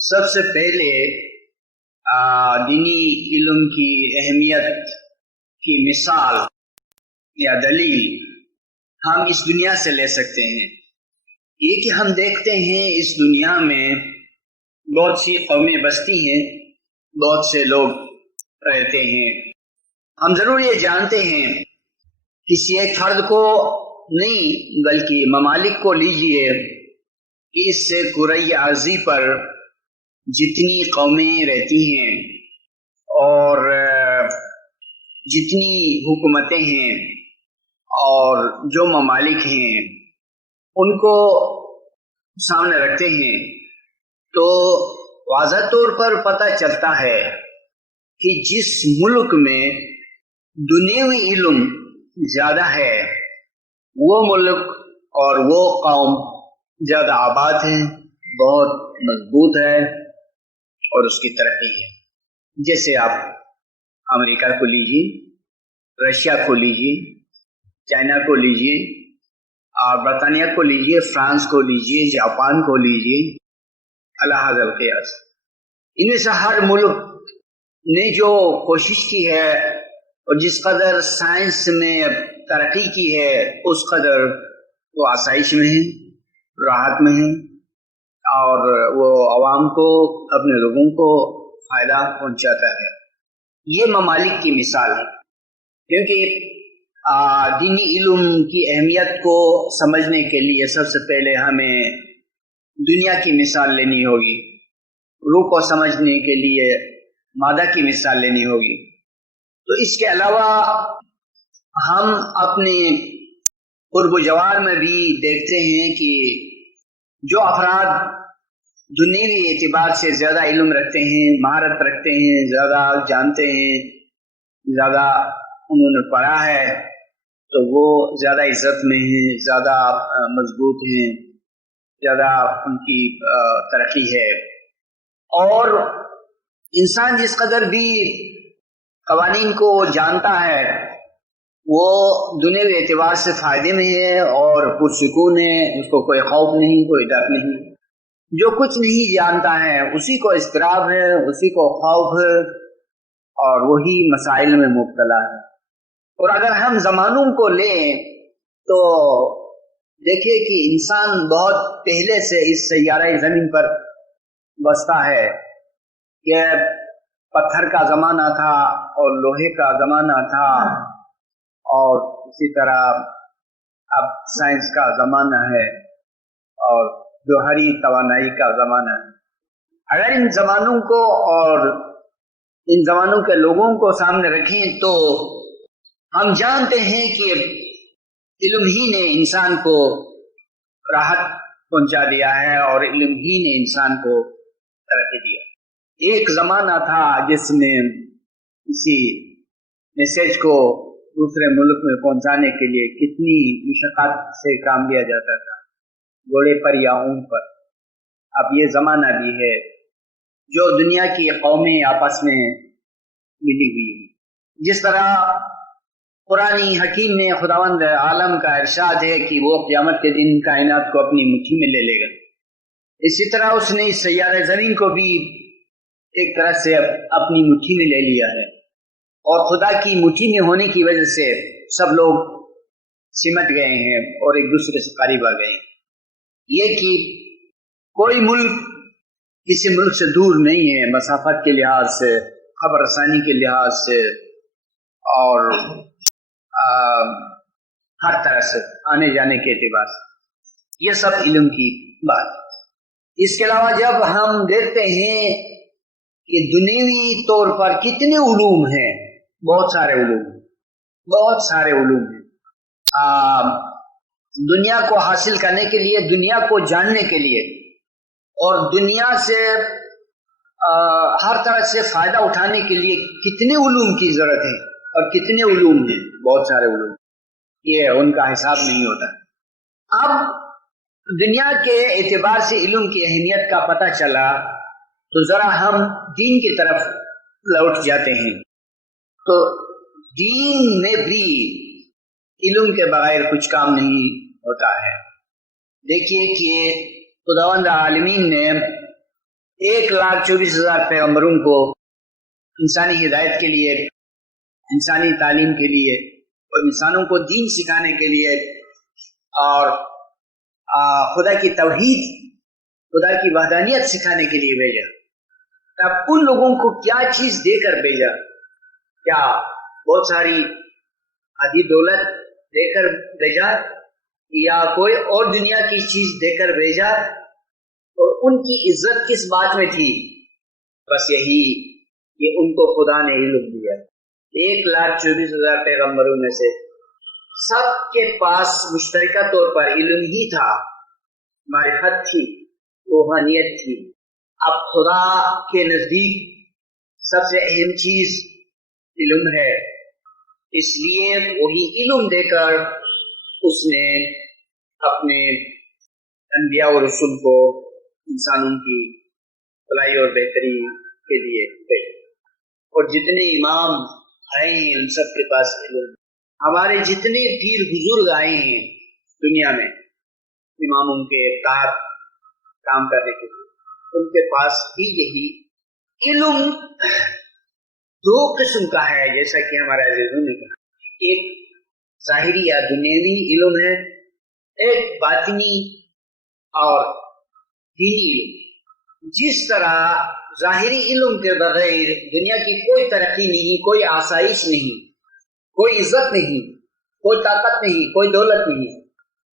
سب سے پہلے دینی علم کی اہمیت کی مثال یا دلیل ہم اس دنیا سے لے سکتے ہیں۔ یہ کہ ہم دیکھتے ہیں اس دنیا میں بہت سی قومیں بستی ہیں، بہت سے لوگ رہتے ہیں۔ ہم ضرور یہ جانتے ہیں کسی ایک فرد کو نہیں بلکہ ممالک کو لیجئے کہ اس سے کرۂ ارضی پر جتنی قومیں رہتی ہیں اور جتنی حکومتیں ہیں اور جو ممالک ہیں ان کو سامنے رکھتے ہیں تو واضح طور پر پتہ چلتا ہے کہ جس ملک میں دنیوی علم زیادہ ہے وہ ملک اور وہ قوم زیادہ آباد ہے، بہت مضبوط ہے اور اس کی ترقی ہے۔ جیسے آپ امریکہ کو لیجیے، رشیا کو لیجیے، چائنا کو لیجیے، اور برطانیہ کو لیجیے، فرانس کو لیجیے، جاپان کو لیجیے، اللہ حاضر قیاس۔ ان میں سے ہر ملک نے جو کوشش کی ہے اور جس قدر سائنس میں ترقی کی ہے اس قدر وہ آسائش میں ہے، راحت میں ہے، اور وہ عوام کو، اپنے لوگوں کو فائدہ پہنچاتا ہے۔ یہ ممالک کی مثال ہے، کیونکہ دینی علم کی اہمیت کو سمجھنے کے لیے سب سے پہلے ہمیں دنیا کی مثال لینی ہوگی، روح کو سمجھنے کے لیے مادہ کی مثال لینی ہوگی۔ تو اس کے علاوہ ہم اپنے قرب و جوار میں بھی دیکھتے ہیں کہ جو افراد دنیوی اعتبار سے زیادہ علم رکھتے ہیں، مہارت رکھتے ہیں، زیادہ جانتے ہیں، زیادہ انہوں نے پڑھا ہے، تو وہ زیادہ عزت میں ہیں، زیادہ مضبوط ہیں، زیادہ ان کی ترقی ہے۔ اور انسان جس قدر بھی قوانین کو جانتا ہے وہ دنیوی اعتبار سے فائدے میں ہے اور پرسکون ہے، اس کو کوئی خوف نہیں، کوئی ڈر نہیں۔ جو کچھ نہیں جانتا ہے اسی کو اضطراب ہے، اسی کو خوف ہے اور وہی مسائل میں مبتلا ہے۔ اور اگر ہم زمانوں کو لیں تو دیکھیں کہ انسان بہت پہلے سے اس سیارہ زمین پر بستا ہے، کہ پتھر کا زمانہ تھا اور لوہے کا زمانہ تھا، اور اسی طرح اب سائنس کا زمانہ ہے اور جوہری توانائی کا زمانہ ہے۔ اگر ان زمانوں کو اور ان زمانوں کے لوگوں کو سامنے رکھیں تو ہم جانتے ہیں کہ علم ہی نے انسان کو راحت پہنچا دیا ہے اور علم ہی نے انسان کو ترقی دیا۔ ایک زمانہ تھا جس میں کسی میسج کو دوسرے ملک میں پہنچانے کے لیے کتنی مشقت سے کام لیا جاتا تھا، گھوڑے پر یا اونٹ پر۔ اب یہ زمانہ بھی ہے جو دنیا کی قومیں آپس میں ملی ہوئی ہیں۔ جس طرح قرآن حکیم میں خداوند عالم کا ارشاد ہے کہ وہ قیامت کے دن کائنات کو اپنی مٹھی میں لے لے گا، اسی طرح اس نے اس سیارہ زمین کو بھی ایک طرح سے اپنی مٹھی میں لے لیا ہے، اور خدا کی مٹھی میں ہونے کی وجہ سے سب لوگ سمٹ گئے ہیں اور ایک دوسرے سے قریب آ گئے ہیں۔ یہ کہ کوئی ملک کسی ملک سے دور نہیں ہے، مسافت کے لحاظ سے، خبر رسانی کے لحاظ سے، اور ہر طرح سے آنے جانے کے اعتبار سے۔ یہ سب علم کی بات ہے۔ اس کے علاوہ جب ہم دیکھتے ہیں کہ دنیوی طور پر کتنے علوم ہیں، بہت سارے علوم ہیں، بہت سارے علوم ہیں دنیا کو حاصل کرنے کے لیے، دنیا کو جاننے کے لیے، اور دنیا سے ہر طرح سے فائدہ اٹھانے کے لیے کتنے علوم کی ضرورت ہے اور کتنے علوم ہیں، بہت سارے علوم، یہ ان کا حساب نہیں ہوتا۔ اب دنیا کے اعتبار سے علم کی اہمیت کا پتہ چلا تو ذرا ہم دین کی طرف لوٹ جاتے ہیں۔ تو دین میں بھی علم کے بغیر کچھ کام نہیں ہوتا ہے۔ دیکھیے کہ خداوند عالمین نے 1,24,000 پیغمبروں کو انسانی ہدایت کے لیے، انسانی تعلیم کے لیے اور انسانوں کو دین سکھانے کے لیے اور خدا کی توحید، خدا کی وحدانیت سکھانے کے لیے بھیجا۔ تب ان لوگوں کو کیا چیز دے کر بھیجا؟ کیا بہت ساری آدھی دولت دے کر بھیجا یا کوئی اور دنیا کی چیز دے کر بھیجا؟ اور ان کی عزت کس بات میں تھی؟ بس یہی کہ ان کو خدا نے علم دیا۔ 1,24,000 پیغمبروں میں سے سب کے پاس مشترکہ طور پر علم ہی تھا، معرفت تھی، روحانیت تھی۔ اب خدا کے نزدیک سب سے اہم چیز علم ہے، اس لیے وہی علم دے کر اس نے اپنے انبیاء و رسول کو انسانوں کی بھلائی اور بہتری کے لیے بھیجا۔ اور جتنے امام آئے ہیں ان سب کے پاس علم۔ ہمارے جتنے پیر بزرگ آئے ہیں دنیا میں اماموں کے تحت کام کرنے کے لیے، ان کے پاس بھی یہی علم دو قسم کا ہے، جیسا کہ ہمارے عزیزوں نے کہا۔ ایک ظاہری یا دنیاوی علم ہے، ایک باطنی اور دینی علم۔ جس طرح ظاہری علم کے بغیر دنیا کی کوئی ترقی نہیں، کوئی آسائش نہیں، کوئی عزت نہیں، کوئی طاقت نہیں، کوئی دولت نہیں،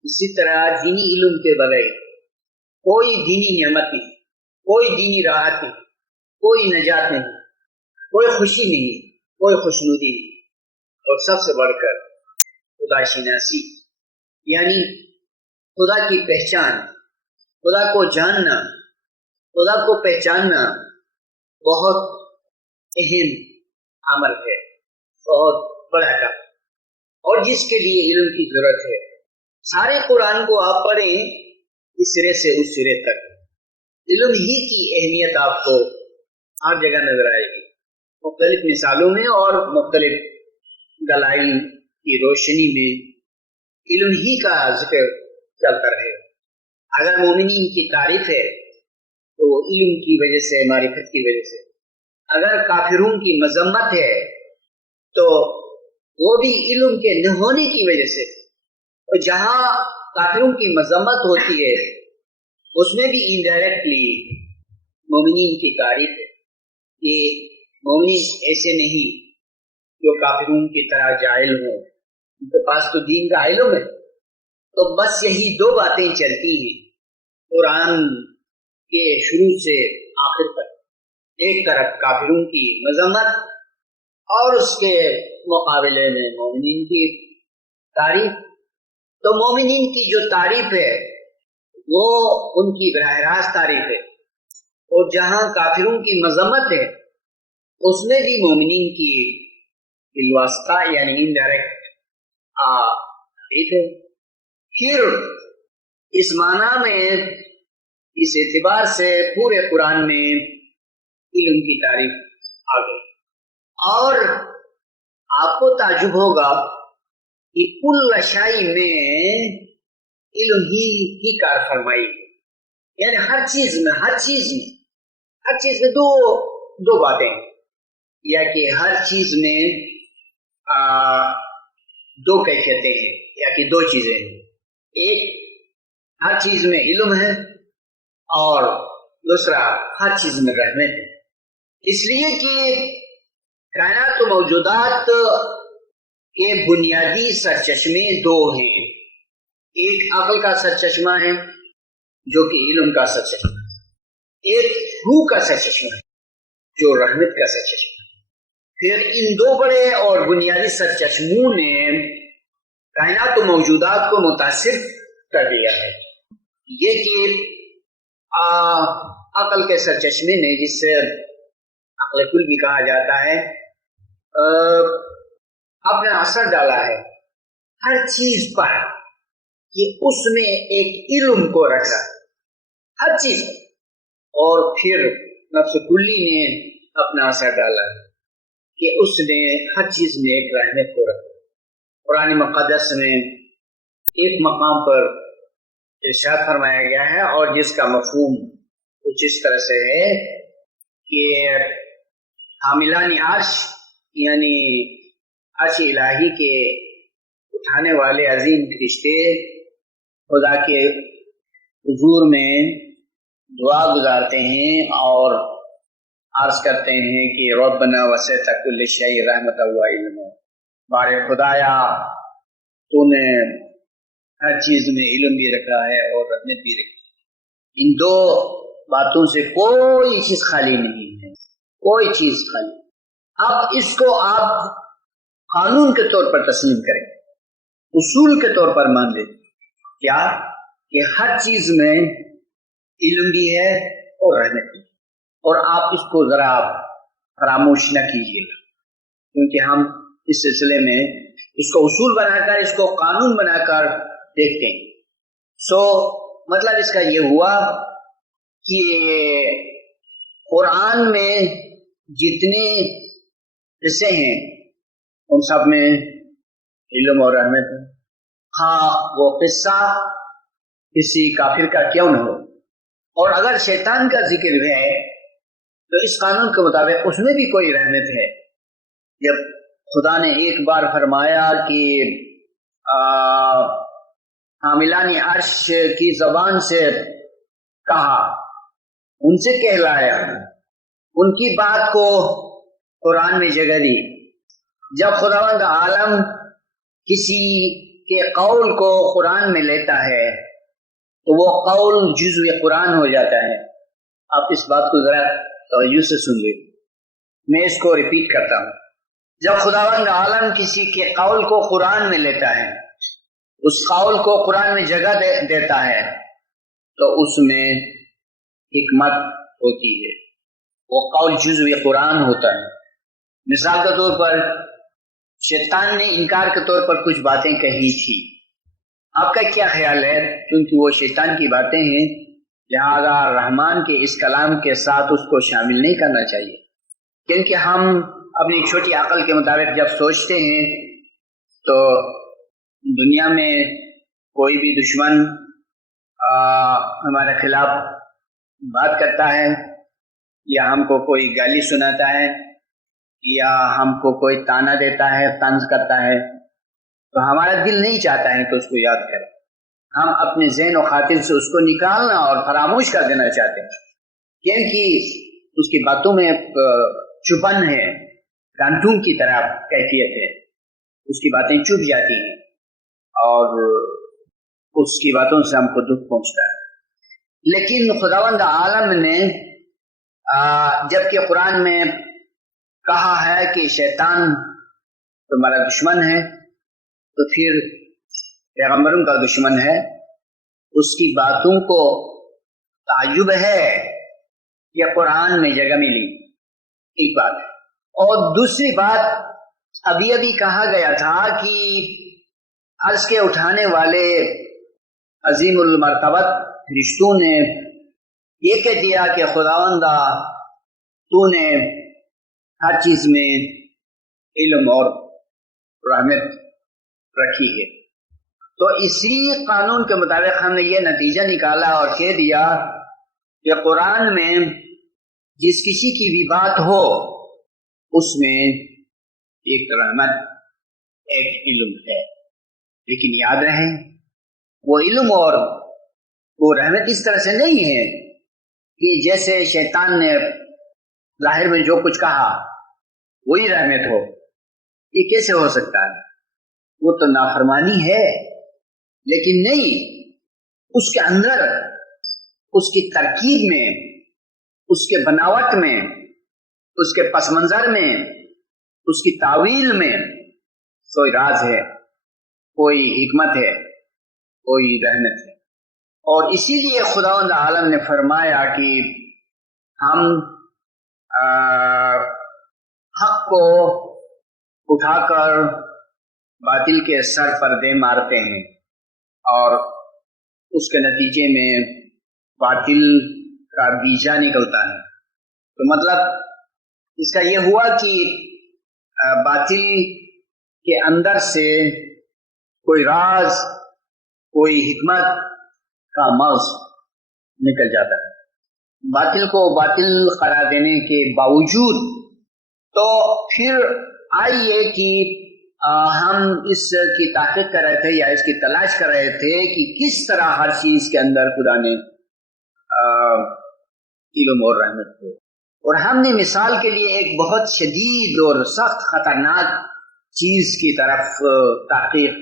اسی طرح دینی علم کے بغیر کوئی دینی نعمت نہیں، کوئی دینی راحت نہیں، کوئی نجات نہیں، کوئی خوشی نہیں، کوئی خوشنودی نہیں۔ اور سب سے بڑھ کر خدا شناسی، یعنی خدا کی پہچان، خدا کو جاننا، خدا کو پہچاننا بہت اہم عمل ہے، بہت بڑا کام، اور جس کے لیے علم کی ضرورت ہے۔ سارے قرآن کو آپ پڑھیں اس سرے سے اس سرے تک، علم ہی کی اہمیت آپ کو ہر جگہ نظر آئے گی، مختلف مثالوں میں اور مختلف دلائل کی روشنی میں علم ہی کا ذکر چلتا رہے۔ اگر مومنین کی تعریف ہے تو علم کی وجہ سے، معرفت کی وجہ سے۔ اگر کافروں کی مذمت ہے تو وہ بھی علم کے نہ ہونے کی وجہ سے۔ اور جہاں کافروں کی مذمت ہوتی ہے اس میں بھی انڈائریکٹلی مومنین کی تعریف ہے کہ مومنین ایسے نہیں جو کافروں کی طرح جاہل ہوں، ان کے پاس تو دین کا علم ہے۔ تو بس یہی دو باتیں چلتی ہیں قرآن کے شروع سے آخر تک، ایک طرف کافروں کی مذمت اور اس کے مقابلے میں مومنین کی تعریف۔ تو مومنین کی جو تعریف ہے وہ ان کی براہ راست تعریف ہے، اور جہاں کافروں کی مذمت ہے اس میں بھی مومنین کی بالواسطہ یعنی انڈائریکٹ تعریف ہے۔ پھر اس معنی میں، اس اعتبار سے پورے قرآن میں علم کی تعریف آ گئی۔ اور آپ کو تعجب ہوگا کہ کل شیء میں علم ہی کار فرمائی، یعنی ہر چیز میں دو باتیں، یا کہ ہر چیز میں دو کیفیتیں ہیں، یا کہ دو چیزیں ہیں۔ ایک، ہر چیز میں علم ہے، اور دوسرا، ہر چیز میں رحمت ہے۔ اس لیے کہ کائنات و موجودات کے بنیادی سرچشمے دو ہیں، ایک عقل کا سرچشمہ ہے جو کہ علم کا سرچشمہ ہے، ایک روح کا سرچشمہ ہے جو رحمت کا سرچشمہ ہے۔ پھر ان دو بڑے اور بنیادی سرچشموں نے کائنات و موجودات کو متاثر کر دیا ہے۔ یہ کہ عقل کے سرچشمے نے، جس سے عقل کل بھی کہا جاتا ہے، اپنا اثر ڈالا ہے ہر چیز پر، کہ اس میں ایک علم کو رکھا ہر چیز پر، اور پھر نفس کلی نے اپنا اثر ڈالا کہ اس نے ہر چیز میں ایک رحمت کو رکھا۔ قرآن مقدس میں ایک مقام پر ارشاد فرمایا گیا ہے، اور جس کا مفہوم کچھ اس طرح سے ہے کہ حاملان عرش یعنی عرش الہی کے اٹھانے والے عظیم فرشتے خدا کے حضور میں دعا گزارتے ہیں اور عرض کرتے ہیں کہ ربنا وسعت کل شیء رحمۃ و علما، بارے خدایا تو نے ہر چیز میں علم بھی رکھا ہے اور رحمت بھی رکھی ہے۔ ان دو باتوں سے کوئی چیز خالی نہیں ہے، کوئی چیز خالی۔ اب اس کو آپ قانون کے طور پر تسلیم کریں، اصول کے طور پر مان لیں، کیا کہ ہر چیز میں علم بھی ہے اور رحمت بھی، اور آپ اس کو ذرا فراموش نہ کیجیے گا، کیونکہ ہم اس سلسلے میں اس کو اصول بنا کر، اس کو قانون بنا کر دیکھتے ہیں۔ مطلب اس کا یہ ہوا کہ قرآن میں جتنے حصے ہیں ان سب میں علم اور رحمت ہے، ہاں وہ قصہ کسی کافر کا کیوں نہ ہو، اور اگر شیطان کا ذکر ہے تو اس قانون کے مطابق اس میں بھی کوئی رحمت ہے۔ جب خدا نے ایک بار فرمایا کہ حاملان عرش کی زبان سے کہا، ان سے کہلایا، ان کی بات کو قرآن میں جگہ دی۔ جب خداوند عالم کسی کے قول کو قرآن میں لیتا ہے تو وہ قول جزو قرآن ہو جاتا ہے۔ آپ اس بات کو ذرا توجہ سے سن لیں، میں اس کو ریپیٹ کرتا ہوں۔ جب خداوند عالم کسی کے قول کو قرآن میں لیتا ہے، اس قول کو قرآن میں جگہ دیتا ہے تو اس میں حکمت ہوتی ہے، وہ قول جزو قرآن ہوتا ہے۔ مثال کے طور پر شیطان نے انکار کے طور پر کچھ باتیں کہی تھی، آپ کا کیا خیال ہے؟ کیونکہ وہ شیطان کی باتیں ہیں، لہذا رحمان کے اس کلام کے ساتھ اس کو شامل نہیں کرنا چاہیے، کیونکہ ہم اپنی چھوٹی عقل کے مطابق جب سوچتے ہیں تو دنیا میں کوئی بھی دشمن ہمارے خلاف بات کرتا ہے، یا ہم کو کوئی گالی سناتا ہے، یا ہم کو کوئی تانا دیتا ہے، طنز کرتا ہے، تو ہمارا دل نہیں چاہتا ہے کہ اس کو یاد کریں، ہم اپنے ذہن و خاطر سے اس کو نکالنا اور فراموش کر دینا چاہتے ہیں، کیونکہ اس کی باتوں میں چپن ہے، کانٹوں کی طرح کیفیت ہے، اس کی باتیں چپ جاتی ہیں اور اس کی باتوں سے ہم کو دکھ پہنچتا ہے۔ لیکن خداوند عالم نے جبکہ قرآن میں کہا ہے کہ شیطان تمہارا دشمن ہے، تو پھر پیغمبروں کا دشمن ہے، اس کی باتوں کو تعجب ہے کہ قرآن میں جگہ ملی، ایک بات ہے۔ اور دوسری بات، ابھی کہا گیا تھا کہ عرش کے اٹھانے والے عظیم المرتبت فرشتوں نے یہ کہہ دیا کہ خداوندہ تو نے ہر چیز میں علم اور رحمت رکھی ہے۔ تو اسی قانون کے مطابق ہم نے یہ نتیجہ نکالا اور کہہ دیا کہ قرآن میں جس کسی کی بھی بات ہو اس میں ایک رحمت، ایک علم ہے، لیکن یاد رہے وہ علم اور وہ رحمت اس طرح سے نہیں ہے کہ جیسے شیطان نے ظاہر میں جو کچھ کہا وہی رحمت ہو، یہ کیسے ہو سکتا ہے؟ وہ تو نافرمانی ہے، لیکن نہیں، اس کے اندر، اس کی ترکیب میں، اس کے بناوٹ میں، اس کے پس منظر میں، اس کی تعویل میں کوئی راز ہے، کوئی حکمت ہے، کوئی رحمت ہے۔ اور اسی لیے خداوند عالم نے فرمایا کہ ہم حق کو اٹھا کر باطل کے سر پر دے مارتے ہیں، اور اس کے نتیجے میں باطل کا بیجا نکلتا ہے۔ تو مطلب اس کا یہ ہوا کہ باطل کے اندر سے کوئی راز، کوئی حکمت کا مغز نکل جاتا ہے۔ باطل کو باطل قرار دینے کے باوجود تو پھر آئیے کہ ہم اس کی تحقیق کر رہے تھے یا اس کی تلاش کر رہے تھے کہ کس طرح ہر چیز کے اندر خدا نے علم اور رحمت کو، اور ہم نے مثال کے لیے ایک بہت شدید اور سخت خطرناک چیز کی طرف تحقیق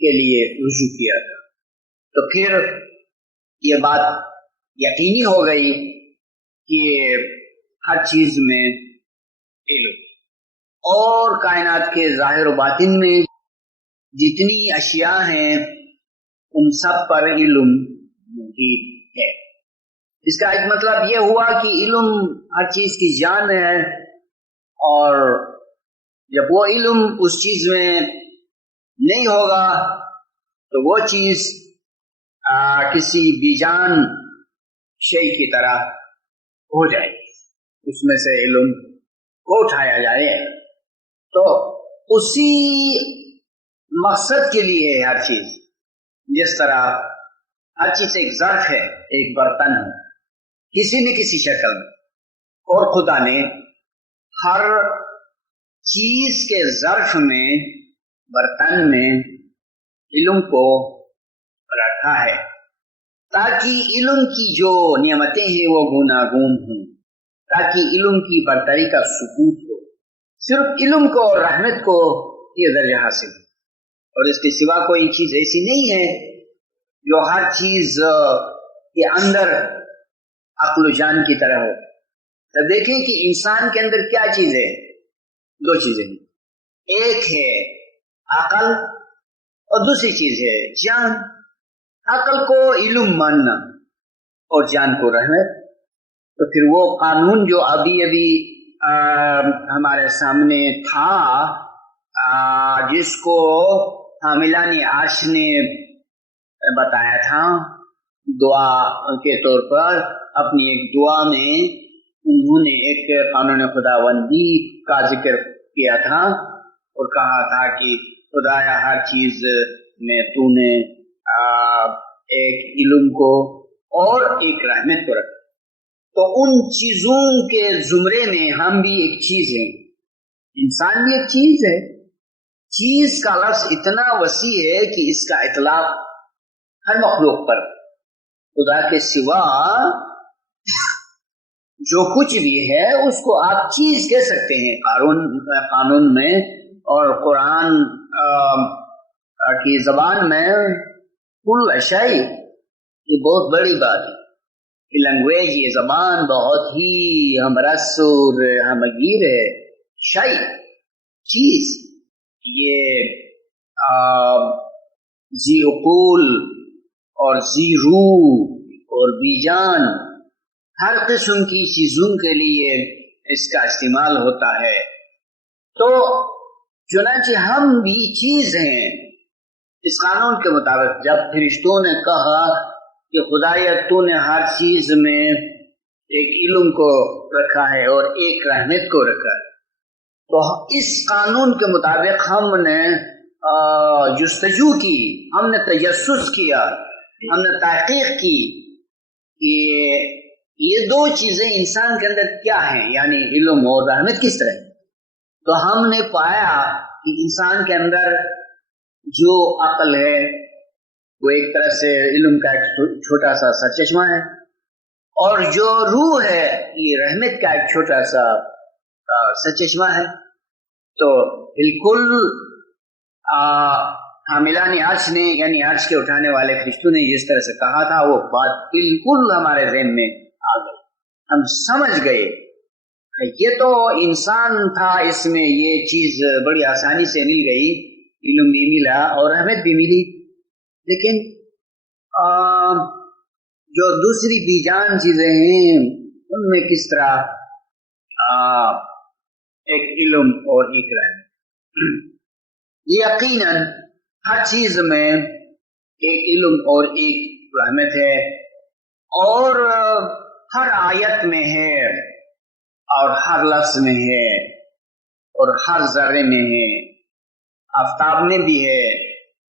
کے لیے رجوع کیا تھا۔ تو پھر یہ بات یقینی ہو گئی کہ ہر چیز میں علم، اور کائنات کے ظاہر و باطن میں جتنی اشیاء ہیں ان سب پر علم موجود ہے۔ اس کا ایک مطلب یہ ہوا کہ علم ہر چیز کی جان ہے، اور جب وہ علم اس چیز میں نہیں ہوگا تو وہ چیز کسی بے جان شے کی طرح ہو جائے گی، اس میں سے علم کو اٹھایا جائے۔ تو اسی مقصد کے لیے ہر چیز، جس طرح ہر چیز ایک ظرف ہے، ایک برتن ہے کسی نہ کسی شکل میں، اور خدا نے ہر چیز کے ظرف میں، برتن میں علم کو رکھا ہے، تاکہ علم کی جو نعمتیں ہیں وہ گوناگون ہوں، تاکہ علم کی برتری کا ثبوت ہو۔ صرف علم کو اور رحمت کو یہ درجہ حاصل ہے، اور اس کے سوا کوئی چیز ایسی نہیں ہے جو ہر چیز کے اندر عقل و جان کی طرح ہو۔ تو دیکھیں کہ انسان کے اندر کیا چیز ہے؟ دو چیزیں ہیں، ایک ہے عقل اور دوسری چیز ہے جان۔ عقل کو علم ماننا اور جان کو رحمت۔ تو پھر وہ قانون جو ابھی ہمارے سامنے تھا، جس کو حاملان عرش نے بتایا تھا دعا کے طور پر، اپنی ایک دعا میں انہوں نے ایک قانون خداوندی کا ذکر کیا تھا اور کہا تھا کہ خدایا ہر چیز میں تو نے ایک علم کو اور ایک رحمت کو رکھا۔ تو ان چیزوں کے زمرے میں ہم بھی ایک چیز ہیں، انسان بھی ایک چیز ہے۔ چیز کا لفظ اتنا وسیع ہے کہ اس کا اطلاق ہر مخلوق پر، خدا کے سوا جو کچھ بھی ہے اس کو آپ چیز کہہ سکتے ہیں قانون میں، اور قرآن کی زبان میں کل اشیاء، یہ بہت بڑی بات ہے۔ یہ لینگویج، یہ زبان بہت ہی ہمرس اور ہمگیر ہے۔ شیء، چیز، یہ ذی عقول اور ذی روح اور بی جان، ہر قسم کی چیزوں کے لیے اس کا استعمال ہوتا ہے۔ تو چنانچہ ہم بھی چیز ہیں اس قانون کے مطابق۔ جب فرشتوں نے کہا کہ خدایا تو نے ہر چیز میں ایک علم کو رکھا ہے اور ایک رحمت کو رکھا ہے، تو اس قانون کے مطابق ہم نے جستجو کی، ہم نے تجسس کیا، ہم نے تحقیق کی کہ یہ دو چیزیں انسان کے اندر کیا ہیں، یعنی علم اور رحمت کس طرح۔ تو ہم نے پایا کہ انسان کے اندر جو عقل ہے وہ ایک طرح سے علم کا ایک چھوٹا سا سرچشمہ ہے، اور جو روح ہے یہ رحمت کا ایک چھوٹا سا سرچشمہ ہے۔ تو بالکل حاملان عرش نے، یعنی عرش کے اٹھانے والے فرشتوں نے جس طرح سے کہا تھا، وہ بات بالکل ہمارے ذہن میں آ گئی، ہم سمجھ گئے۔ یہ تو انسان تھا، اس میں یہ چیز بڑی آسانی سے مل گئی، علم بھی ملا اور رحمت بھی ملی، لیکن جو دوسری بی جان چیزیں ہیں ان میں کس طرح ایک علم اور ایک رحمت۔ یقیناً ہر چیز میں ایک علم اور ایک رحمت ہے، اور ہر آیت میں ہے، اور ہر لفظ میں ہے، اور ہر ذرے میں ہے، آفتاب میں بھی ہے،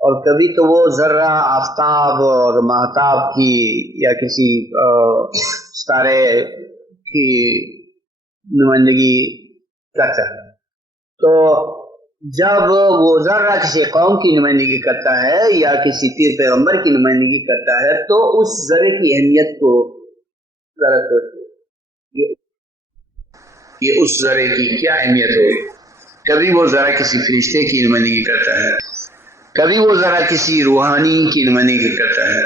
اور کبھی تو وہ ذرہ آفتاب اور مہتاب کی یا کسی ستارے کی نمائندگی کرتا ہے. تو جب وہ ذرہ کسی قوم کی نمائندگی کرتا ہے یا کسی پیر پیغمبر کی نمائندگی کرتا ہے تو اس ذرے کی اہمیت کو ذرا سوچیے، یہ اس ذرے کی کیا اہمیت ہوگی. کبھی وہ ذرا کسی فرشتے کی نمائندگی کرتا ہے، کبھی وہ ذرا کسی روحانی کی نمائندگی کرتا ہے،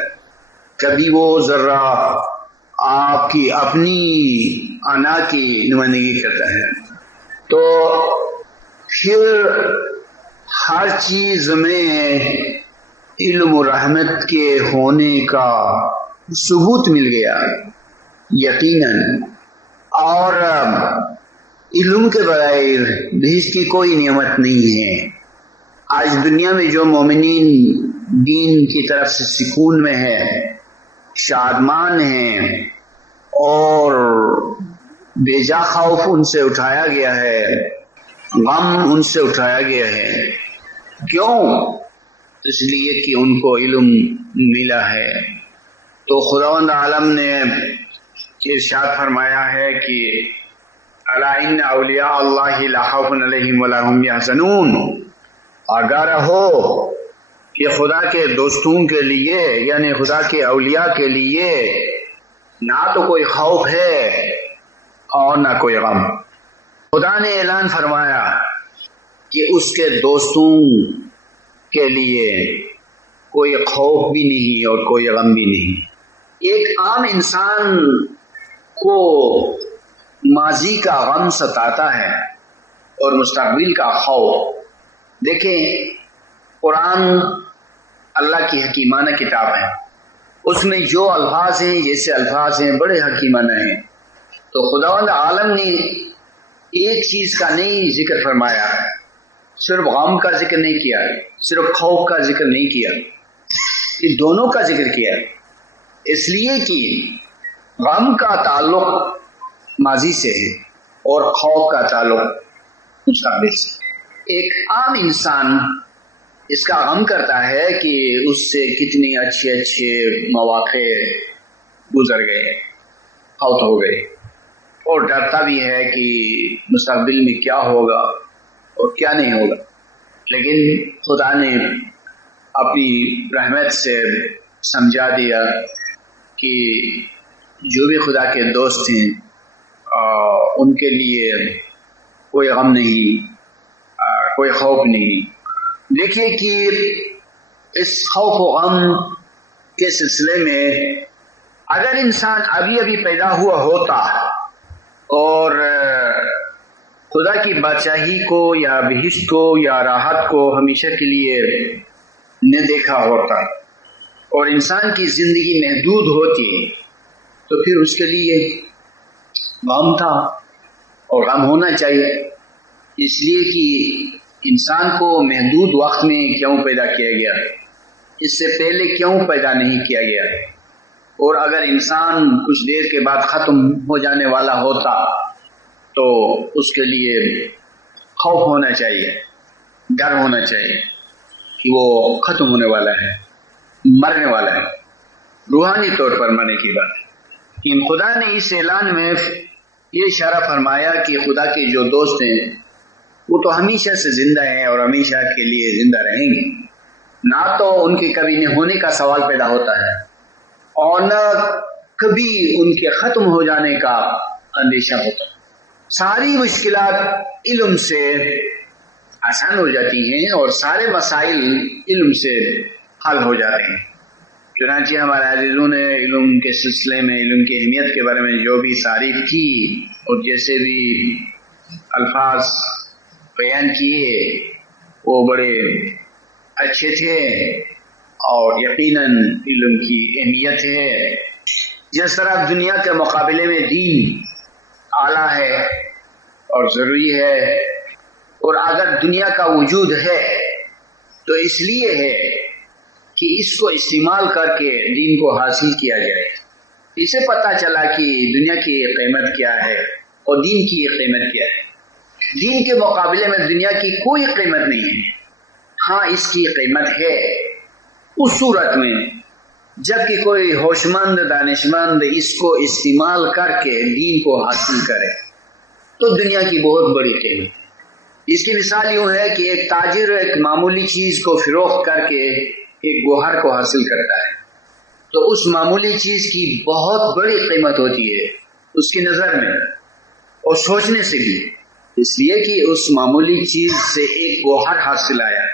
کبھی وہ ذرا آپ کی اپنی انا کی نمائندگی کرتا ہے. تو پھر ہر چیز میں علم و رحمت کے ہونے کا ثبوت مل گیا یقیناً. اور علم کے بغیر بہشت کی کوئی نعمت نہیں ہے. آج دنیا میں جو مومنین دین کی طرف سے سکون میں ہے، شادمان ہیں، اور بیجا خوف ان سے اٹھایا گیا ہے، غم ان سے اٹھایا گیا ہے. کیوں؟ اس لیے کہ ان کو علم ملا ہے. تو خداوند عالم نے ارشاد فرمایا ہے کہ الا ان اولیاء اللہ لا خوف علیہم ولا هم یحزنون. آگاہ رہو کہ خدا کے دوستوں کے لیے، یعنی خدا کے اولیاء کے لیے نہ تو کوئی خوف ہے اور نہ کوئی غم. خدا نے اعلان فرمایا کہ اس کے دوستوں کے لیے کوئی خوف بھی نہیں اور کوئی غم بھی نہیں. ایک عام انسان کو ماضی کا غم ستاتا ہے اور مستقبل کا خوف. دیکھیں، قرآن اللہ کی حکیمانہ کتاب ہے. اس میں جو الفاظ ہیں، جیسے الفاظ ہیں، بڑے حکیمانہ ہیں. تو خداوند عالم نے ایک چیز کا نہیں ذکر فرمایا، صرف غم کا ذکر نہیں کیا، صرف خوف کا ذکر نہیں کیا، یہ دونوں کا ذکر کیا. اس لیے کہ غم کا تعلق ماضی سے ہے اور خوف کا تعلق مستقبل سے. ایک عام انسان اس کا غم کرتا ہے کہ اس سے کتنے اچھے اچھے مواقع گزر گئے، فوت ہو گئے، اور ڈرتا بھی ہے کہ مستقبل میں کیا ہوگا اور کیا نہیں ہوگا. لیکن خدا نے اپنی رحمت سے سمجھا دیا کہ جو بھی خدا کے دوست ہیں ان کے لیے کوئی غم نہیں، کوئی خوف نہیں. دیکھیے کہ اس خوف و غم کے سلسلے میں اگر انسان ابھی ابھی پیدا ہوا ہوتا اور خدا کی بادشاہی کو یا بہشت کو یا راحت کو ہمیشہ کے لیے نہ دیکھا ہوتا اور انسان کی زندگی محدود ہوتی تو پھر اس کے لیے غم تھا اور غم ہونا چاہیے. اس لیے کہ انسان کو محدود وقت میں کیوں پیدا کیا گیا، اس سے پہلے کیوں پیدا نہیں کیا گیا. اور اگر انسان کچھ دیر کے بعد ختم ہو جانے والا ہوتا تو اس کے لیے خوف ہونا چاہیے، ڈر ہونا چاہیے کہ وہ ختم ہونے والا ہے، مرنے والا ہے، روحانی طور پر مرنے کی بات. لیکن خدا نے اس اعلان میں یہ اشارہ فرمایا کہ خدا کے جو دوست ہیں وہ تو ہمیشہ سے زندہ ہیں اور ہمیشہ کے لیے زندہ رہیں گے. نہ تو ان کے کبھی نہ ہونے کا سوال پیدا ہوتا ہے اور نہ کبھی ان کے ختم ہو جانے کا اندیشہ ہوتا ہے. ساری مشکلات علم سے آسان ہو جاتی ہیں اور سارے مسائل علم سے حل ہو جاتے ہیں. چنانچہ ہمارے عزیزوں نے علم کے سلسلے میں علم کی اہمیت کے بارے میں جو بھی تعریف کی اور جیسے بھی الفاظ بیان کیے وہ بڑے اچھے تھے اور یقیناً علم کی اہمیت ہے. جس طرح دنیا کے مقابلے میں دین اعلیٰ ہے اور ضروری ہے، اور اگر دنیا کا وجود ہے تو اس لیے ہے کہ اس کو استعمال کر کے دین کو حاصل کیا جائے. اسے پتہ چلا کہ دنیا کی قیمت کیا ہے اور دین کی قیمت کیا ہے. دین کے مقابلے میں دنیا کی کوئی قیمت نہیں ہے. ہاں اس کی قیمت ہے اس صورت میں جب کہ کوئی ہوشمند دانشمند اس کو استعمال کر کے دین کو حاصل کرے تو دنیا کی بہت بڑی قیمت ہے۔ اس کی مثال یوں ہے کہ ایک تاجر ایک معمولی چیز کو فروخت کر کے ایک گوہر کو حاصل کرتا ہے تو اس معمولی چیز کی بہت بڑی قیمت ہوتی ہے اس کی نظر میں اور سوچنے سے بھی، اس لیے کہ اس معمولی چیز سے ایک گوہر حاصل آیا۔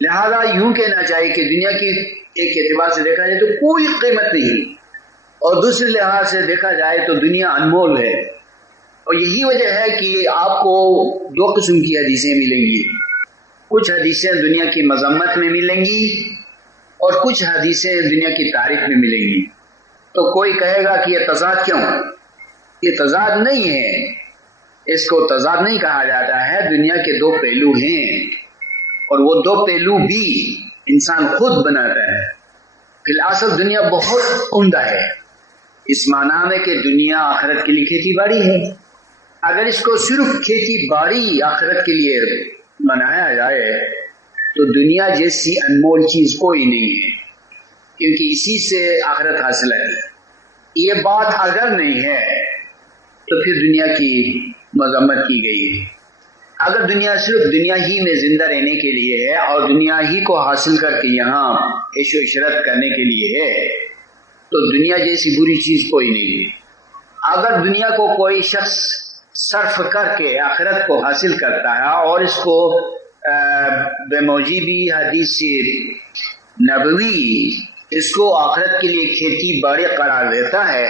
لہذا یوں کہنا چاہیے کہ دنیا کی ایک اعتبار سے دیکھا جائے تو کوئی قیمت نہیں، اور دوسرے لحاظ سے دیکھا جائے تو دنیا انمول ہے۔ اور یہی وجہ ہے کہ آپ کو دو قسم کی حدیثیں ملیں گی، کچھ حدیثیں دنیا کی مذمت میں ملیں گی اور کچھ حدیثیں دنیا کی تعریف میں ملیں گی۔ تو کوئی کہے گا کہ یہ تضاد کیوں؟ یہ تضاد نہیں ہے، اس کو تضاد نہیں کہا جاتا ہے، دنیا کے دو پہلو ہیں اور وہ دو پہلو بھی انسان خود بناتا ہے۔ فی الاصل دنیا بہت عمدہ ہے، اس معنی میں کہ دنیا آخرت کے لیے کھیتی باڑی ہے۔ اگر اس کو صرف کھیتی باڑی آخرت کے لیے بنایا جائے تو دنیا جیسی انمول چیز کوئی نہیں ہے، کیونکہ اسی سے آخرت حاصل ہے۔ یہ بات اگر نہیں ہے تو پھر دنیا کی مذمت کی گئی ہے۔ اگر دنیا صرف دنیا ہی میں زندہ رہنے کے لیے ہے اور دنیا ہی کو حاصل کر کے یہاں عیش و عشرت کرنے کے لیے ہے تو دنیا جیسی بری چیز کوئی نہیں ہے۔ اگر دنیا کو کوئی شخص صرف کر کے آخرت کو حاصل کرتا ہے اور اس کو بے موجبی حدیث نبوی اس کو آخرت کے لیے کھیتی باڑی قرار دیتا ہے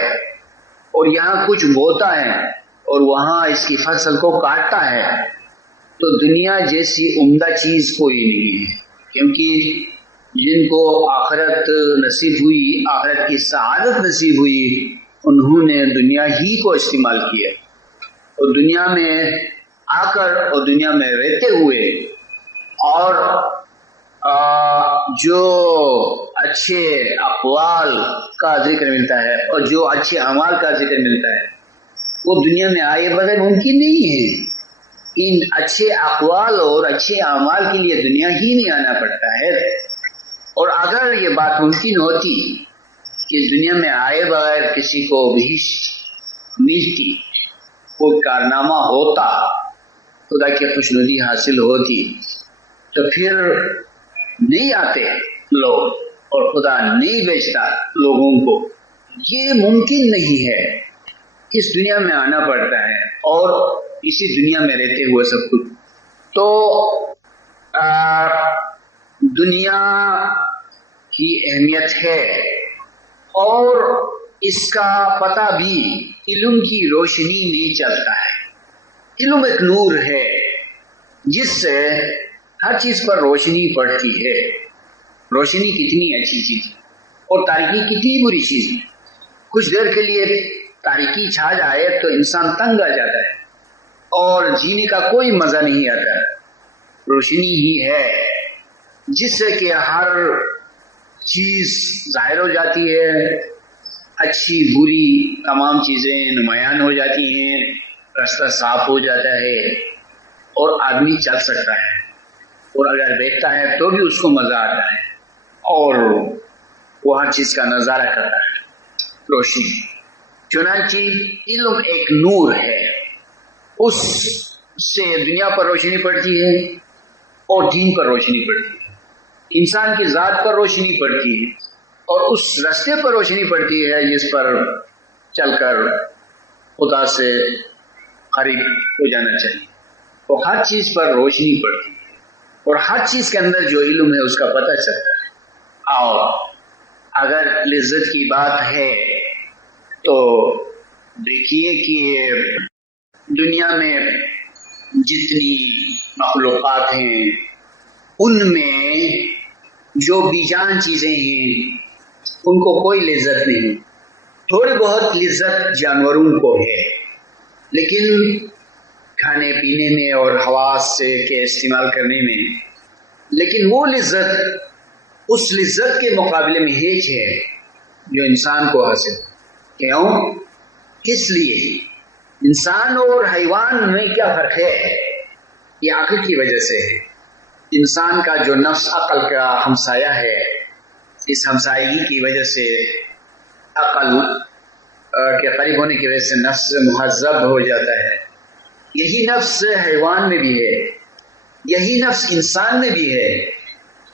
اور یہاں کچھ بوتا ہے اور وہاں اس کی فصل کو کاٹتا ہے تو دنیا جیسی عمدہ چیز کوئی نہیں ہے، کیونکہ جن کو آخرت نصیب ہوئی، آخرت کی سعادت نصیب ہوئی، انہوں نے دنیا ہی کو استعمال کیا اور دنیا میں آ کر اور دنیا میں رہتے ہوئے اور جو اچھے اقوال کا ذکر ملتا ہے اور جو اچھے اعمال کا ذکر ملتا ہے وہ دنیا میں آئے بغیر ممکن نہیں ہے۔ ان اچھے اقوال اور اچھے اعمال کے لیے دنیا ہی نہیں آنا پڑتا ہے، اور اگر یہ بات ممکن ہوتی کہ دنیا میں آئے بغیر کسی کو بہشت ملتی، کوئی کارنامہ ہوتا، خدا کی خوشنودی حاصل ہوتی، تو پھر نہیں آتے لوگ اور خدا نہیں بیچتا لوگوں کو۔ یہ ممکن نہیں ہے، اس دنیا میں آنا پڑتا ہے اور اسی دنیا میں رہتے ہوئے سب کچھ۔ تو دنیا کی اہمیت ہے اور اس کا پتہ بھی علم کی روشنی میں چلتا ہے۔ علم ایک نور ہے جس سے ہر چیز پر روشنی پڑتی ہے۔ روشنی کتنی اچھی چیز ہے اور تاریکی کتنی بری چیز ہے۔ کچھ دیر کے لیے تاریکی چھا جائے تو انسان تنگ آ جاتا ہے اور جینے کا کوئی مزہ نہیں آتا ہے۔ روشنی ہی ہے جس سے کہ ہر چیز ظاہر ہو جاتی ہے، اچھی بری تمام چیزیں نمایاں ہو جاتی ہیں، راستہ صاف ہو جاتا ہے اور آدمی چل سکتا ہے، اور اگر بیٹھتا ہے تو بھی اس کو مزہ آتا ہے اور وہ ہر چیز کا نظارہ کرتا ہے۔ روشنی چنانچہ علم ایک نور ہے، اس سے دنیا پر روشنی پڑتی ہے اور دین پر روشنی پڑتی ہے، انسان کی ذات پر روشنی پڑتی ہے اور اس راستے پر روشنی پڑتی ہے جس پر چل کر خدا سے قریب ہو جانا چاہیے۔ تو ہر چیز پر روشنی پڑتی ہے اور ہر چیز کے اندر جو علم ہے اس کا پتہ چلتا ہے۔ اور اگر لذت کی بات ہے تو دیکھیے کہ دنیا میں جتنی مخلوقات ہیں ان میں جو بے جان چیزیں ہیں ان کو کوئی لذت نہیں۔ تھوڑی بہت لذت جانوروں کو ہے، لیکن کھانے پینے میں اور حواس سے کے استعمال کرنے میں، لیکن وہ لذت اس لذت کے مقابلے میں ہیچ ہے جو انسان کو حاصل۔ کیوں؟ کس لیے؟ انسان اور حیوان میں کیا فرق ہے؟ یہ عقل کی وجہ سے ہے۔ انسان کا جو نفس عقل کا ہمسایہ ہے اس ہمسائیگی کی وجہ سے، عقل کے قریب ہونے کی وجہ سے نفس مہذب ہو جاتا ہے. یہی نفس حیوان میں بھی ہے، یہی نفس انسان میں بھی ہے.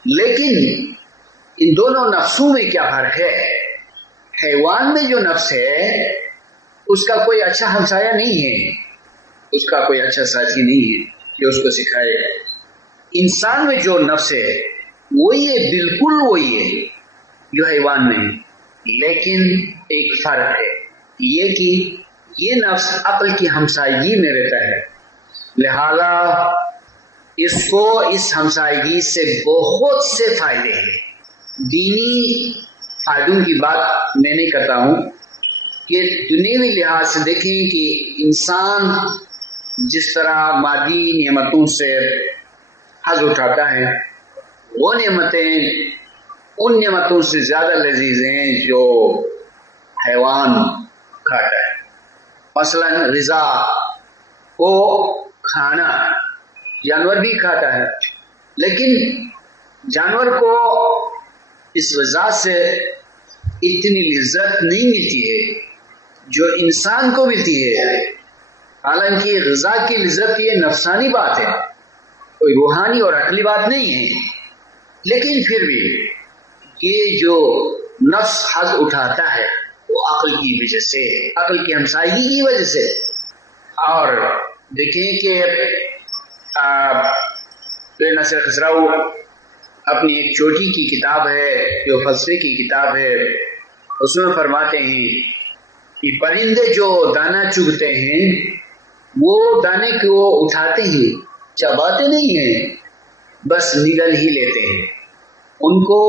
لیکن ان دونوں نفسوں میں کیا فرق ہے؟ حیوان میں جو نفس ہے اس کا کوئی اچھا ہمسایہ نہیں ہے، اس کا کوئی اچھا ساتھی نہیں ہے جو اس کو سکھائے. انسان میں جو نفس ہے وہی ہے، بالکل وہی ہے جو حیوان میں ہے. لیکن ایک فرق ہے، یہ کہ یہ نفس عقل کی ہمسائیگی میں رہتا ہے، لہذا اس کو اس ہمسائیگی سے بہت سے فائدے ہیں. دینی فائدوں کی بات میں نہیں کرتا ہوں کہ دنیوی لحاظ سے دیکھیں کہ انسان جس طرح مادی نعمتوں سے حظ اٹھاتا ہے، وہ نعمتیں ان نعمتوں سے زیادہ لذیذ ہیں جو حیوان کھاتا ہے. مثلا غذا کو کھانا جانور بھی کھاتا ہے، لیکن جانور کو اس غذا سے اتنی لذت نہیں ملتی ہے جو انسان کو ملتی ہے. حالانکہ غذا کی لذت یہ نفسانی بات ہے، کوئی روحانی اور عقلی بات نہیں ہے. لیکن پھر بھی یہ جو نفس حظ اٹھاتا ہے وہ عقل کی وجہ سے، عقل کی ہمسائیگی کی وجہ سے. اور دیکھیں کہ ناصر خسرو اپنی ایک چھوٹی کی کتاب ہے جو فلسفے کی کتاب ہے، اس میں فرماتے ہیں کہ پرندے جو دانا چگتے ہیں وہ دانے کو اٹھاتے ہیں، چباتے نہیں ہیں، بس نگل ہی لیتے ہیں. ان کو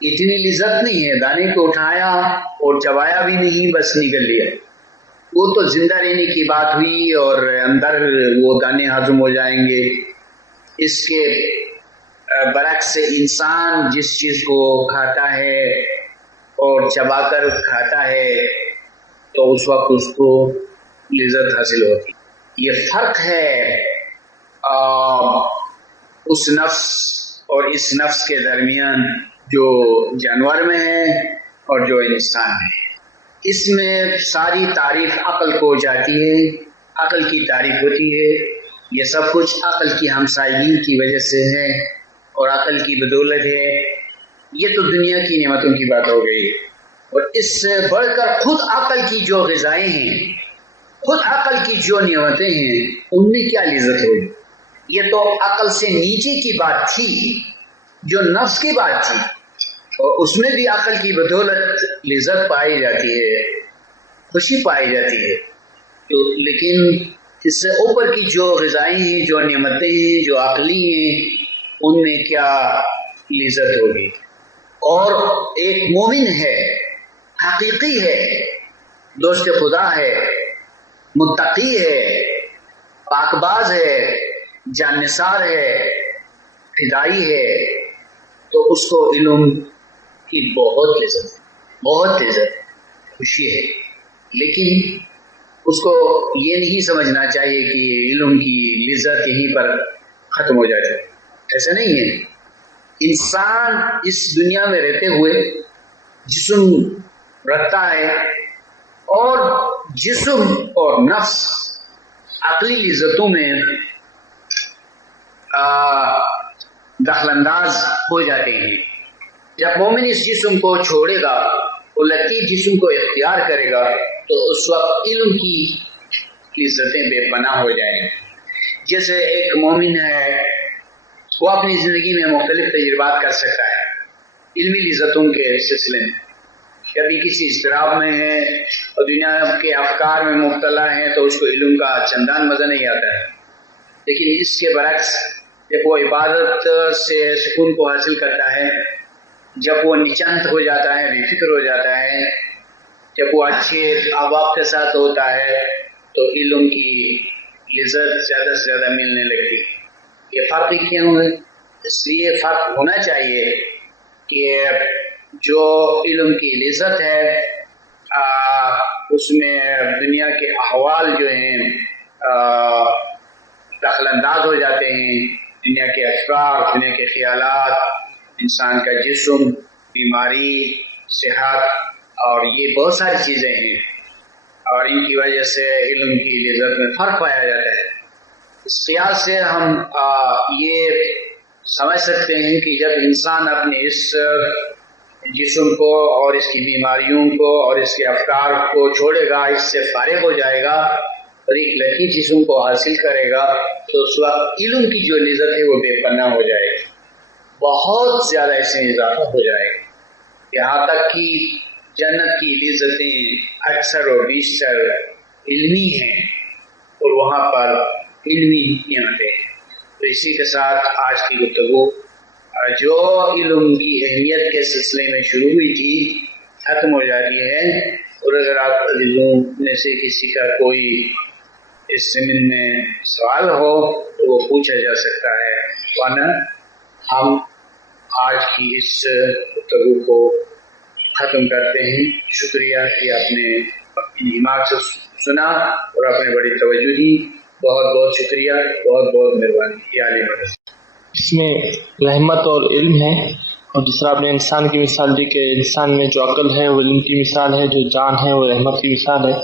اتنی لذت نہیں ہے، دانے کو اٹھایا اور چبایا بھی نہیں، بس نگل لیا. وہ تو زندہ رہنے کی بات ہوئی اور اندر وہ دانے ہضم ہو جائیں گے. اس کے برعکس انسان جس چیز کو کھاتا ہے اور چبا کر کھاتا ہے تو اس وقت اس کو لذت حاصل ہوتی. یہ فرق ہے اس نفس اور اس نفس کے درمیان جو جانور میں ہے اور جو انسان میں ہے. اس میں ساری تعریف عقل کو جاتی ہے، عقل کی تعریف ہوتی ہے. یہ سب کچھ عقل کی ہمسائیگی کی وجہ سے ہے اور عقل کی بدولت ہے. یہ تو دنیا کی نعمتوں کی بات ہو گئی، اور اس سے بڑھ کر خود عقل کی جو غذائیں ہیں، خود عقل کی جو نعمتیں ہیں، ان میں کیا لذت ہوگی؟ یہ تو عقل سے نیچے کی بات تھی، جو نفس کی بات تھی، اور اس میں بھی عقل کی بدولت لذت پائی جاتی ہے، خوشی پائی جاتی ہے. تو لیکن اس سے اوپر کی جو غذائیں ہیں، جو نعمتیں ہیں، جو عقلی ہیں، ان میں کیا لذت ہوگی؟ اور ایک مومن ہے، حقیقی ہے، دوست خدا ہے، متقی ہے، پاک باز ہے، جاننثار ہے، فدائی ہے، تو اس کو علم کی بہت لذت، بہت لذت، خوشی ہے. لیکن اس کو یہ نہیں سمجھنا چاہیے کہ علم کی لذت یہیں پر ختم ہو جاتی ہے. ایسا نہیں ہے. انسان اس دنیا میں رہتے ہوئے جسم رکھتا ہے، اور جسم اور نفس عقلی لذتوں میں دخل انداز ہو جاتے ہیں. جب مومن اس جسم کو چھوڑے گا، وہ لطیف جسم کو اختیار کرے گا، تو اس وقت علم کی لذتیں بے پناہ ہو جائیں گی. جیسے ایک مومن ہے، وہ اپنی زندگی میں مختلف تجربات کر سکتا ہے علمی لذتوں کے سلسلے میں. کبھی کسی اضطراب میں ہے اور دنیا کے افکار میں مبتلا ہے تو اس کو علم کا چندان مزہ نہیں آتا ہے. لیکن اس کے برعکس جب وہ عبادت سے سکون کو حاصل کرتا ہے، جب وہ نچنت ہو جاتا ہے، بے فکر ہو جاتا ہے، جب وہ اچھے احباب کے ساتھ ہوتا ہے، تو علم کی لذت زیادہ سے زیادہ ملنے لگتی. یہ فرق کیوں ہے؟ اس لیے فرق ہونا چاہیے کہ جو علم کی لذت ہے اس میں دنیا کے احوال جو ہیں دخل انداز ہو جاتے ہیں. دنیا کے افکار، دنیا کے خیالات، انسان کا جسم، بیماری، صحت اور یہ بہت ساری چیزیں ہیں، اور ان کی وجہ سے علم کی لذت میں فرق پایا جاتا ہے۔ اس قیاس سے ہم یہ سمجھ سکتے ہیں کہ جب انسان اپنے اس جسم کو اور اس کی بیماریوں کو اور اس کے افکار کو چھوڑے گا، اس سے فارغ ہو جائے گا اور ایک لکی جسم کو حاصل کرے گا، تو اس وقت علم کی جو لذت ہے وہ بے پناہ ہو جائے گی، بہت زیادہ اس میں اضافہ ہو جائے گا، یہاں تک کہ جنت کی لذتیں اکثر و بیشتر علمی ہیں اور وہاں پر علمی نعمتیں ہیں۔ تو اسی کے ساتھ آج کی گفتگو جو علم کی اہمیت کے سلسلے میں شروع ہوئی تھی ختم ہو جاتی ہے، اور اگر آپ عزیزوں میں سے کسی کا کوئی اس زمین میں سوال ہو تو وہ پوچھا جا سکتا ہے، ورنہ ہم آج کی اس گفتگو کو ختم کرتے ہیں۔ شکریہ کہ آپ نے اپنی حمایت سے سنا اور اپنے بڑی توجہ دی، بہت بہت شکریہ، بہت بہت مہربانی۔ یا علی مدد۔ اس میں رحمت اور علم ہے، اور جس طرح آپ نے انسان کی مثال دی کہ انسان میں جو عقل ہے وہ علم کی مثال ہے، جو جان ہے وہ رحمت کی مثال ہے۔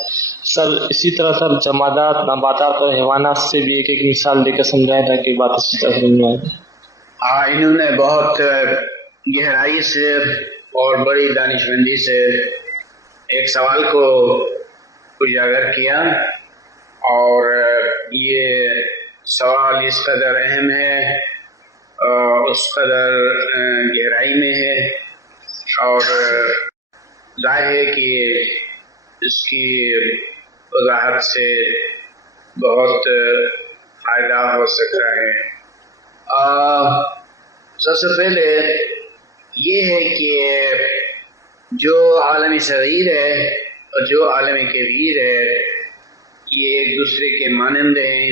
سر اسی طرح سر جمادات، نباتات اور حیوانات سے بھی ایک ایک مثال دے کر سمجھائے تاکہ بات اچھی طرح سمجھ میں آئے۔ ہاں، انہوں نے بہت گہرائی سے اور بڑی دانشمندی سے ایک سوال کو اجاگر کیا، اور یہ سوال اس قدر اہم ہے، اس قدر گہرائی میں ہے، اور ظاہر ہے کہ اس کی وضاحت سے بہت فائدہ ہو سکتا ہے۔ سب سے پہلے یہ ہے کہ جو عالم صغیر ہے اور جو عالم کبیر ہے یہ ایک دوسرے کے مانند ہیں،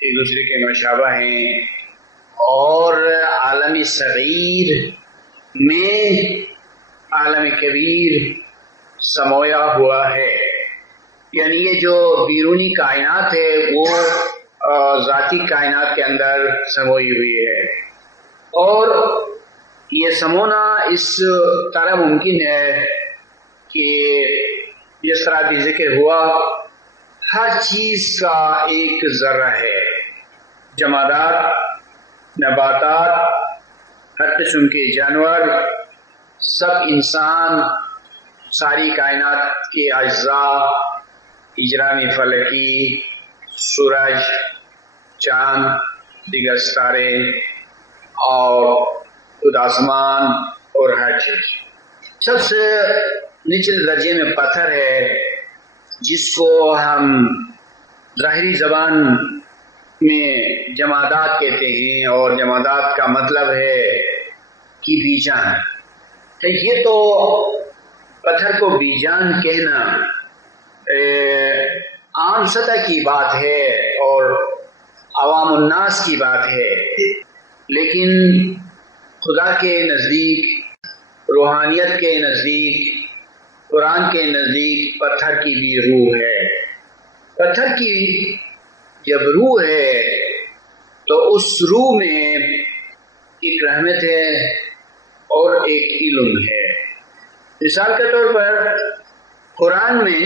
ایک دوسرے کے مشابہ ہیں، اور عالم صغیر میں عالم کبیر سمویا ہوا ہے، یعنی یہ جو بیرونی کائنات ہے وہ ذاتی کائنات کے اندر سموئی ہوئی ہے، اور یہ سمونا اس طرح ممکن ہے کہ جس طرح بھی ذکر ہوا ہر چیز کا ایک ذرہ ہے، جمادات، نباتات، ہر قسم کے جانور، سب انسان، ساری کائنات کے اجزاء، اجرام فلکی، سورج، چاند، دیگر ستارے اور خود آسمان اور ہر چیز۔ سب سے نچلے درجے میں پتھر ہے، جس کو ہم ظاہری زبان میں جمادات کہتے ہیں، اور جمادات کا مطلب ہے کہ بیجان۔ یہ تو پتھر کو بیجان کہنا عام سطح کی بات ہے اور عوام الناس کی بات ہے، لیکن خدا کے نزدیک، روحانیت کے نزدیک، قرآن کے نزدیک پتھر کی بھی روح ہے۔ پتھر کی جب روح ہے تو اس روح میں ایک رحمت ہے اور ایک علم ہے۔ مثال کے طور پر قرآن میں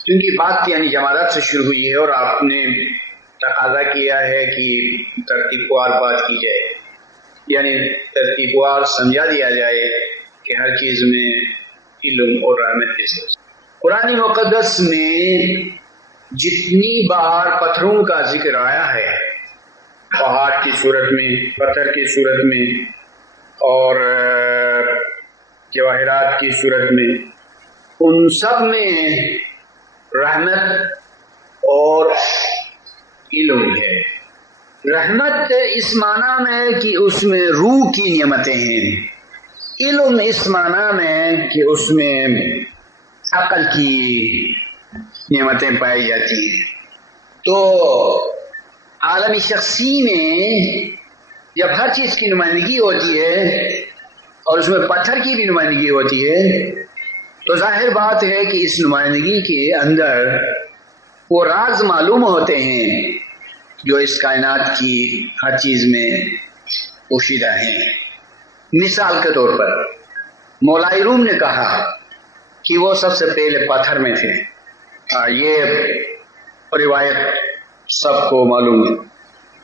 کیونکہ بات یعنی جمادات سے شروع ہوئی ہے اور آپ نے تقاضا کیا ہے کہ ترتیب وار بات کی جائے، یعنی ترتیب وار سمجھا دیا جائے کہ ہر چیز میں علم اور رحمت کے ساتھ۔ قرآن مقدس میں جتنی بار پتھروں کا ذکر آیا ہے، پہاڑ کی صورت میں، پتھر کی صورت میں اور جواہرات کی صورت میں، ان سب میں رحمت اور علم ہے۔ رحمت اس معنی میں کہ اس میں روح کی نعمتیں ہیں، علم اس معنی میں کہ اس میں عقل کی نعمتیں پائی جاتی ہیں۔ تو عالمی شخصی میں جب ہر چیز کی نمائندگی ہوتی ہے اور اس میں پتھر کی بھی نمائندگی ہوتی ہے، تو ظاہر بات ہے کہ اس نمائندگی کے اندر وہ راز معلوم ہوتے ہیں جو اس کائنات کی ہر چیز میں پوشیدہ ہیں۔ مثال کے طور پر مولا روم نے کہا کہ وہ سب سے پہلے پتھر میں تھے. یہ روایت سب کو معلوم ہے.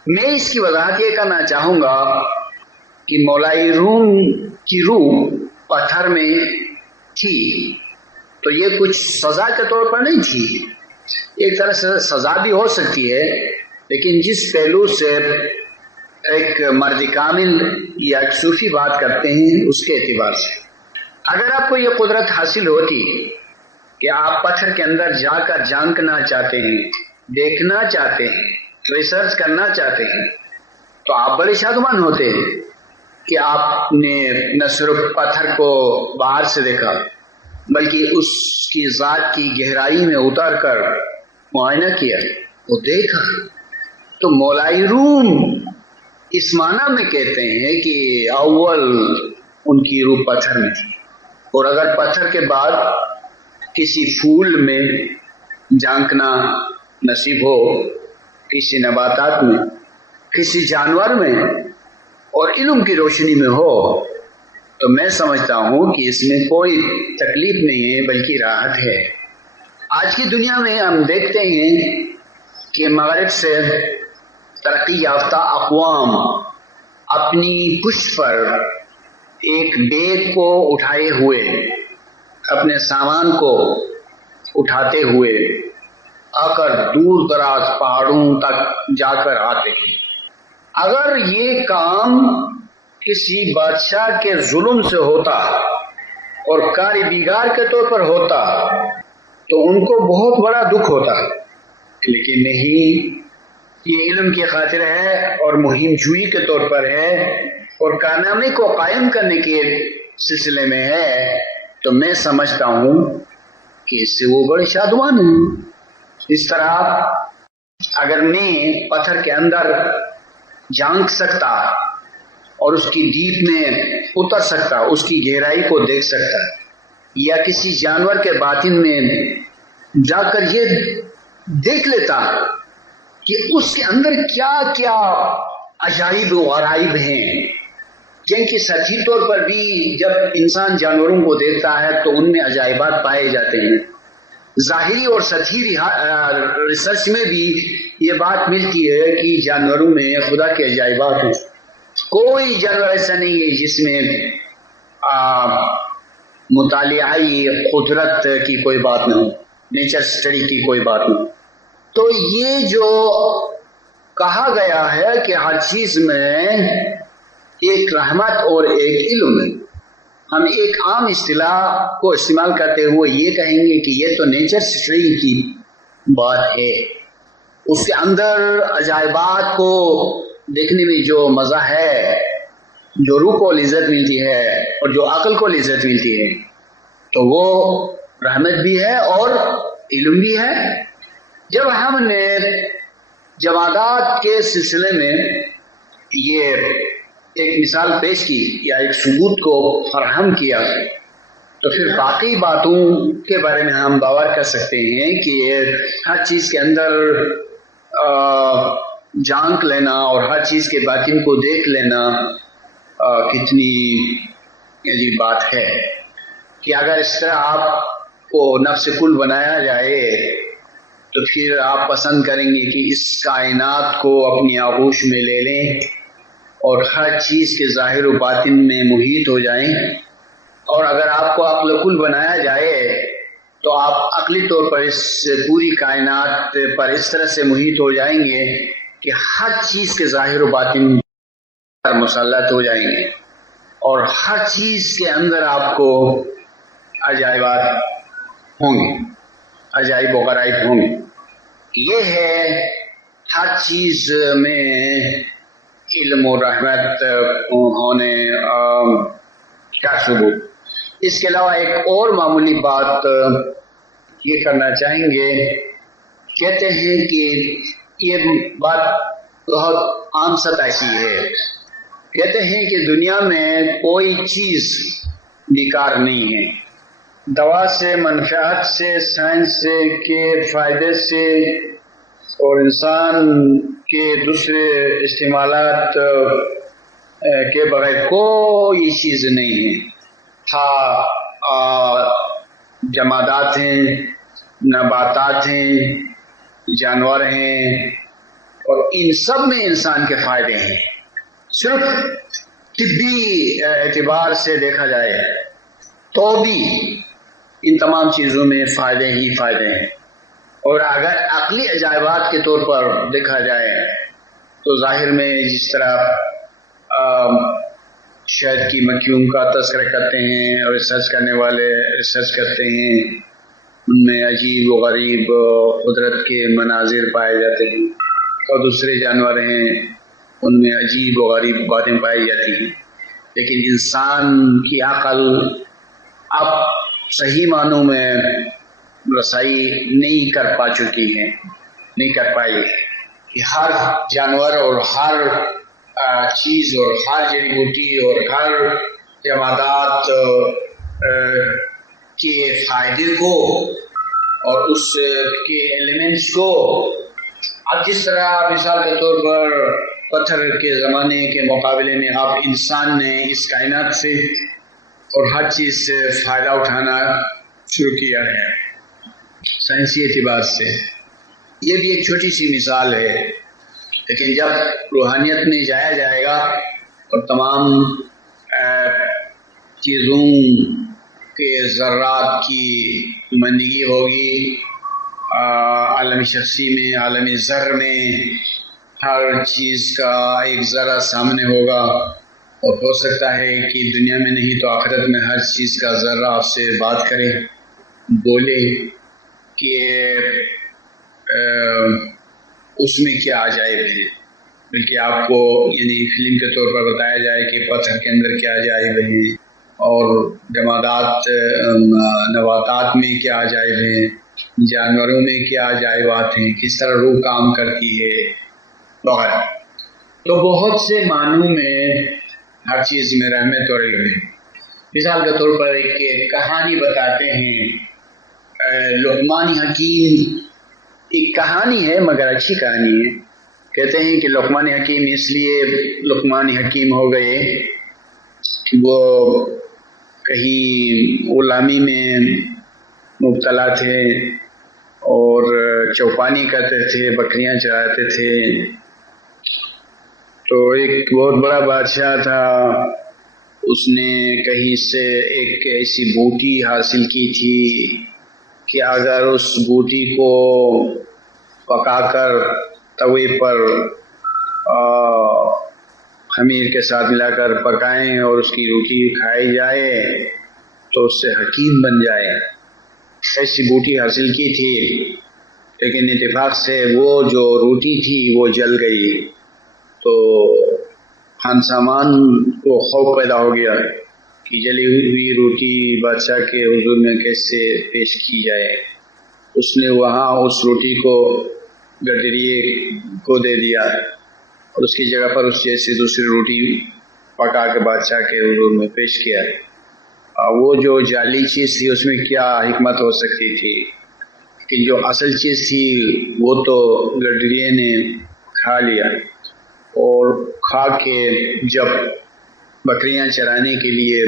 میں اس کی وضاحت یہ کرنا چاہوں گا کہ مولا روم کی روح پتھر میں تھی تو یہ کچھ سزا کے طور پر نہیں تھی. ایک طرح سے سزا بھی ہو سکتی ہے، لیکن جس پہلو سے ایک مرد کامل یا ایک صوفی بات کرتے ہیں اس کے اعتبار سے اگر آپ کو یہ قدرت حاصل ہوتی کہ آپ پتھر کے اندر جا کر جانکنا چاہتے ہیں، دیکھنا چاہتے ہیں، ریسرچ کرنا چاہتے ہیں، تو آپ بڑے شادمان ہوتے ہیں کہ آپ نے نہ صرف پتھر کو باہر سے دیکھا بلکہ اس کی ذات کی گہرائی میں اتر کر معائنہ کیا، وہ دیکھا. تو مولا روم اس معنی میں کہتے ہیں کہ اول ان کی روح پتھر میں تھی، اور اگر پتھر کے بعد کسی پھول میں جھانکنا نصیب ہو، کسی نباتات میں، کسی جانور میں، اور علم کی روشنی میں ہو، تو میں سمجھتا ہوں کہ اس میں کوئی تکلیف نہیں ہے بلکہ راحت ہے. آج کی دنیا میں ہم دیکھتے ہیں کہ مغرب سے ترقی یافتہ اقوام اپنی پشت پر ایک بیگ کو اٹھائے ہوئے، اپنے سامان کو اٹھاتے ہوئے آ کر دور دراز پہاڑوں تک جا کر آتے ہیں. اگر یہ کام کسی بادشاہ کے ظلم سے ہوتا اور کاری بیگار کے طور پر ہوتا تو ان کو بہت بڑا دکھ ہوتا، لیکن نہیں، یہ علم کی خاطر ہے اور مہم جوئی کے طور پر ہے اور کارنامے کو قائم کرنے کے سلسلے میں ہے. تو میں سمجھتا ہوں کہ اس سے وہ بڑے شادمان ہیں. اس طرح اگر میں پتھر کے اندر جھانک سکتا اور اس کی ڈیپ میں اتر سکتا، اس کی گہرائی کو دیکھ سکتا، یا کسی جانور کے باطن میں جا کر یہ دیکھ لیتا کہ اس کے اندر کیا کیا عجائب و غرائب ہیں، کیونکہ سطحی طور پر بھی جب انسان جانوروں کو دیکھتا ہے تو ان میں عجائبات پائے جاتے ہیں. ظاہری اور سطحی ریسرچ میں بھی یہ بات ملتی ہے کہ جانوروں میں خدا کے عجائبات ہیں. کوئی جانور ایسا نہیں ہے جس میں مطالعائی قدرت کی کوئی بات نہ ہو، نیچر اسٹڈی کی کوئی بات نہ ہو. تو یہ جو کہا گیا ہے کہ ہر چیز میں ایک رحمت اور ایک علم ہے، ہم ایک عام اصطلاح کو استعمال کرتے ہوئے یہ کہیں گے کہ یہ تو نیچر اسٹڈی کی بات ہے. اس کے اندر عجائبات کو دیکھنے میں جو مزہ ہے، جو روح کو لذت ملتی ہے اور جو عقل کو لذت ملتی ہے، تو وہ رحمت بھی ہے اور علم بھی ہے. جب ہم نے جمادات کے سلسلے میں یہ ایک مثال پیش کی یا ایک ثبوت کو فراہم کیا، تو پھر باقی باتوں کے بارے میں ہم باور کر سکتے ہیں کہ ہر چیز کے اندر جھانک لینا اور ہر چیز کے باطن کو دیکھ لینا کتنی عجیب بات ہے کہ اگر اس طرح آپ کو نفس کل بنایا جائے تو پھر آپ پسند کریں گے کہ اس کائنات کو اپنی آغوش میں لے لیں اور ہر چیز کے ظاہر و باطن میں محیط ہو جائیں. اور اگر آپ کو عقل کل بنایا جائے تو آپ عقلی طور پر اس پوری کائنات پر اس طرح سے محیط ہو جائیں گے کہ ہر چیز کے ظاہر و باطن پر مسلط ہو جائیں گے اور ہر چیز کے اندر آپ کو عجائبات ہوں گے، عجائب و غرائب ہوں گے. یہ ہے ہر چیز میں علم و رحمت ہونے کا ثبوت. اس کے علاوہ ایک اور معمولی بات یہ کرنا چاہیں گے. کہتے ہیں کہ یہ بات بہت عام سطح کی ہے. کہتے ہیں کہ دنیا میں کوئی چیز بیکار نہیں ہے. دوا سے، منفعت سے، سائنس سے کے فائدے سے اور انسان کے دوسرے استعمالات کے بغیر کوئی چیز نہیں ہے. جمادات ہیں، نباتات ہیں، جانور ہیں، اور ان سب میں انسان کے فائدے ہیں. صرف طبی اعتبار سے دیکھا جائے تو بھی ان تمام چیزوں میں فائدے ہی فائدے ہیں. اور اگر عقلی عجائبات کے طور پر دیکھا جائے تو ظاہر میں جس طرح شہد کی مکھیوں کا تذکرہ کرتے ہیں اور ریسرچ کرنے والے ریسرچ کرتے ہیں، ان میں عجیب و غریب قدرت کے مناظر پائے جاتے ہیں، اور دوسرے جانور ہیں ان میں عجیب و غریب باتیں پائی جاتی ہیں. لیکن انسان کی عقل اب صحیح معنوں میں رسائی نہیں کر پائی ہے کہ ہر جانور اور ہر چیز اور ہر جڑی بوٹی اور ہر جمادات کے فائدے کو اور اس کے ایلیمنٹس کو، اب جس طرح مثال کے طور پر پتھر کے زمانے کے مقابلے میں اب انسان نے اس کائنات سے اور ہر چیز سے فائدہ اٹھانا شروع کیا ہے سائنسی اعتبار سے. یہ بھی ایک چھوٹی سی مثال ہے، لیکن جب روحانیت میں جایا جائے گا اور تمام چیزوں کے ذرات کی نمائندگی ہوگی، عالم شخصی میں، عالم ذر میں ہر چیز کا ایک ذرہ سامنے ہوگا، اور ہو سکتا ہے کہ دنیا میں نہیں تو آخرت میں ہر چیز کا ذرہ آپ سے بات کرے، بولے کہ اس میں کیا عجائب ہے. بلکہ آپ کو یعنی فلم کے طور پر بتایا جائے کہ پتھر کے اندر کیا عجائب ہیں، اور جمادات نباتات میں کیا عجائب ہیں، جانوروں میں کیا عجائبات ہیں، کس طرح روح کام کرتی ہے وغیرہ. تو بہت سے معنوں میں ہر چیز میں رحمت اور علم ہے. مثال کے طور پر ایک کہانی بتاتے ہیں، لقمان حکیم ایک کہانی ہے مگر اچھی کہانی ہے. کہتے ہیں کہ لقمان حکیم اس لیے لقمان حکیم ہو گئے کہ وہ کہیں غلامی میں مبتلا تھے اور چوپانی کرتے تھے، بکریاں چراتے تھے. تو ایک بہت بڑا بادشاہ تھا، اس نے کہیں سے ایک ایسی بوٹی حاصل کی تھی کہ اگر اس بوٹی کو پکا کر توے پر خمیر کے ساتھ ملا کر پکائیں اور اس کی روٹی کھائی جائے تو اس سے حکیم بن جائے. ایسی بوٹی حاصل کی تھی، لیکن اتفاق سے وہ جو روٹی تھی وہ جل گئی. تو خان سامان کو خوف پیدا ہو گیا کہ جلی ہوئی روٹی بادشاہ کے حضور میں کیسے پیش کی جائے. اس نے وہاں اس روٹی کو گڈریے کو دے دیا اور اس کی جگہ پر اس جیسی دوسری روٹی پکا کے بادشاہ کے حضور میں پیش کیا. وہ جو جعلی چیز تھی اس میں کیا حکمت ہو سکتی تھی کہ جو اصل چیز تھی وہ تو گڈریے نے کھا لیا، اور کھا کے جب بکریاں چرانے کے لیے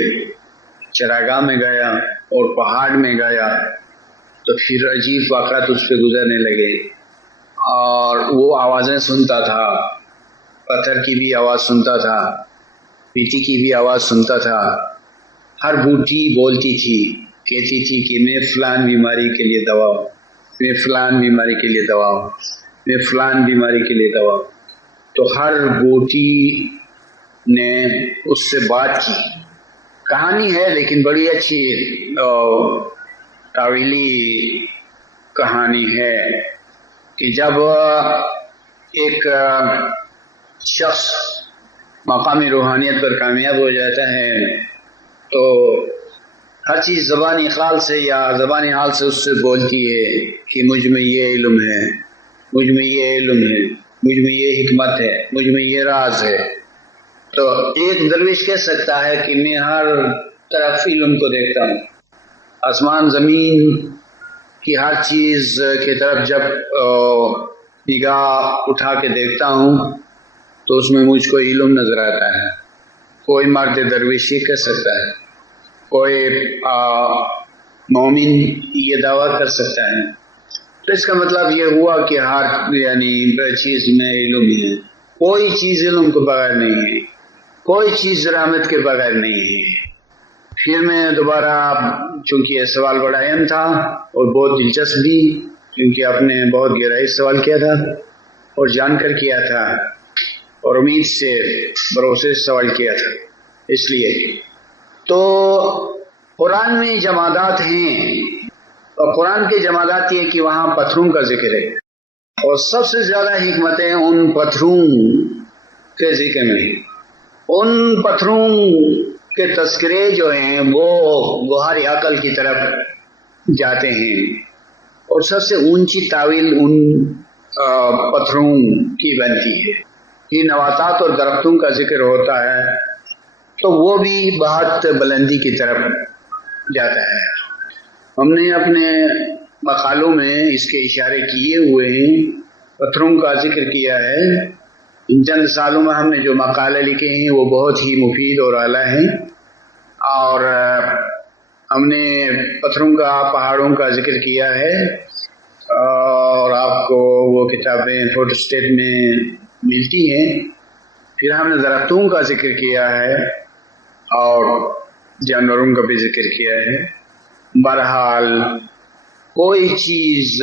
چراگاہ میں گیا اور پہاڑ میں گیا تو پھر عجیب واقعات اس پہ گزرنے لگے، اور وہ آوازیں سنتا تھا، پتھر کی بھی آواز سنتا تھا، پیٹی کی بھی آواز سنتا تھا. ہر بوٹی بولتی تھی، کہتی تھی کہ میں فلان بیماری کے لیے دوا ہوں، میں فلان بیماری کے لیے دوا ہوں، میں فلان بیماری کے لیے دوا ہوں. تو ہر بوٹی نے اس سے بات کی. کہانی ہے لیکن بڑی اچھی تعویلی کہانی ہے کہ جب ایک شخص مقامی روحانیت پر کامیاب ہو جاتا ہے تو ہر چیز زبانی خیال سے یا زبانی حال سے اس سے بولتی ہے کہ مجھ میں یہ علم ہے، مجھ میں یہ علم ہے، مجھ میں یہ حکمت ہے، مجھ میں یہ راز ہے. تو ایک درویش کہہ سکتا ہے کہ میں ہر طرف علم کو دیکھتا ہوں، آسمان زمین کی ہر چیز کی طرف جب نگاہ اٹھا کے دیکھتا ہوں تو اس میں مجھ کو علم نظر آتا ہے. کوئی مرد درویشی کر سکتا ہے، کوئی مومن یہ دعویٰ کر سکتا ہے. تو اس کا مطلب یہ ہوا کہ ہر چیز میں علم ہے، کوئی چیز علم کے بغیر نہیں ہے، کوئی چیز رحمت کے بغیر نہیں ہے. پھر میں دوبارہ، چونکہ یہ سوال بڑا اہم تھا اور بہت دلچسپ بھی، کیونکہ آپ نے بہت گہرائی سوال کیا تھا اور جان کر کیا تھا اور امید سے بھروسے سے سوال کیا تھا. اس لیے تو قرآن میں جمادات ہیں، اور قرآن کے جمادات یہ کہ وہاں پتھروں کا ذکر ہے، اور سب سے زیادہ حکمتیں ان پتھروں کے ذکر میں. ان پتھروں کے تذکرے جو ہیں وہ گوہر عقل کی طرف جاتے ہیں، اور سب سے اونچی تعویل ان پتھروں کی بنتی ہے. یہ نباتات اور درختوں کا ذکر ہوتا ہے تو وہ بھی بہت بلندی کی طرف جاتا ہے. ہم نے اپنے مقالوں میں اس کے اشارے کیے ہوئے ہیں، پتھروں کا ذکر کیا ہے. ان چند سالوں میں ہم نے جو مقالے لکھے ہیں وہ بہت ہی مفید اور اعلیٰ ہیں، اور ہم نے پتھروں کا، پہاڑوں کا ذکر کیا ہے، اور آپ کو وہ کتابیں فوٹو اسٹیٹ میں ملتی ہیں. پھر ہم نے درختوں کا ذکر کیا ہے اور جانوروں کا بھی ذکر کیا ہے. بہرحال کوئی چیز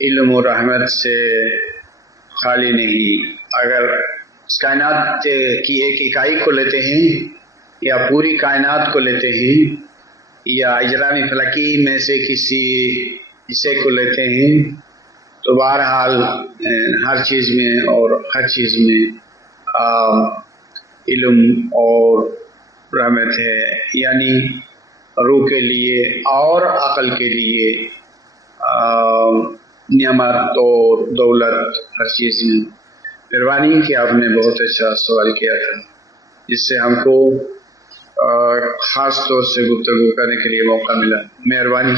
علم و رحمت سے خالی نہیں. اگر اس کائنات کی ایک اکائی کو لیتے ہیں یا پوری کائنات کو لیتے ہیں یا اجرام فلکی میں سے کسی حصے کو لیتے ہیں، تو بہرحال ہر چیز میں اور ہر چیز میں علم اور رحمت ہے. یعنی روح کے لیے اور عقل کے لیے نعمت اور دولت ہر چیز میں. مہربانی کہ آپ نے بہت اچھا سوال کیا تھا، جس سے ہم کو خاص طور سے گفتگو کرنے کے لیے موقع ملا. مہربانی.